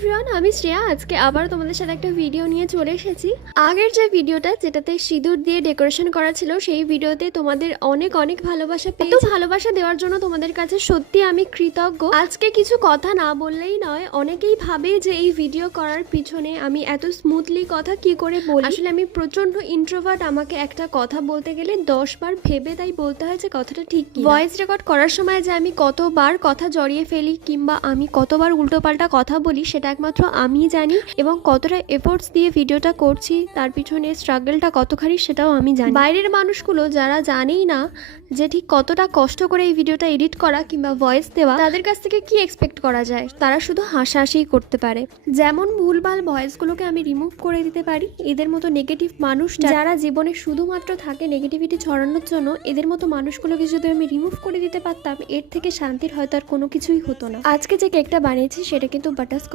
Everyone, আমি শ্রেয়া। আজকে আবার তোমাদের সাথে একটা ভিডিও নিয়ে চলে এসেছি। আগের যে ভিডিওটা যেটাতে সিঁদুর দিয়ে ডেকোরেশন করা ছিল, সেই ভিডিওতে তোমাদের অনেক অনেক ভালোবাসা পেয়েছি। এত ভালোবাসা দেওয়ার জন্য তোমাদের কাছে সত্যি আমি কৃতজ্ঞ। আজকে কিছু কথা না বললেই নয়। অনেকেই ভাবে যে এই ভিডিও করার পিছনে আমি এত স্মুথলি কথা কি করে বলি। আসলে আমি প্রচন্ড ইন্ট্রোভার্ট। আমাকে একটা কথা বলতে গেলে 10 বার ভেবে তাই বলতে হয় যে কথাটা ঠিক কি। ভয়েস রেকর্ড করার সময় যে আমি কতবার কথা জড়িয়ে ফেলি কিংবা আমি কতবার উল্টোপাল্টা কথা বলি সেটা একমাত্র আমিই জানি, এবং কতটা এফোর্টস দিয়ে ভিডিওটা করছি তার পিছনে স্ট্রাগলটা কতখানি সেটাও আমি জানি। বাইরের মানুষগুলো যারা জানেই না যে ঠিক কতটা কষ্ট করে এই ভিডিওটা এডিট করা কিংবা ভয়েস দেওয়া, তাদের কাছ থেকে কি এক্সপেক্ট করা যায়? তারা শুধু হাসাহাসিই করতে পারে। যেমন ভুলভাল ভয়েসগুলোকে আমি রিমুভ করে দিতে পারি, এদের মতো নেগেটিভ মানুষ যারা জীবনে শুধুমাত্র থাকে নেগেটিভিটি ছড়ানোর জন্য, এদের মতো মানুষগুলোকে যদি আমি রিমুভ করে দিতে পারতাম, এর থেকে শান্তির হয়তো আর কোনো কিছুই হতো না। আজকে যে কেকটা বানিয়েছি সেটা কিন্তু বাটারস্কচ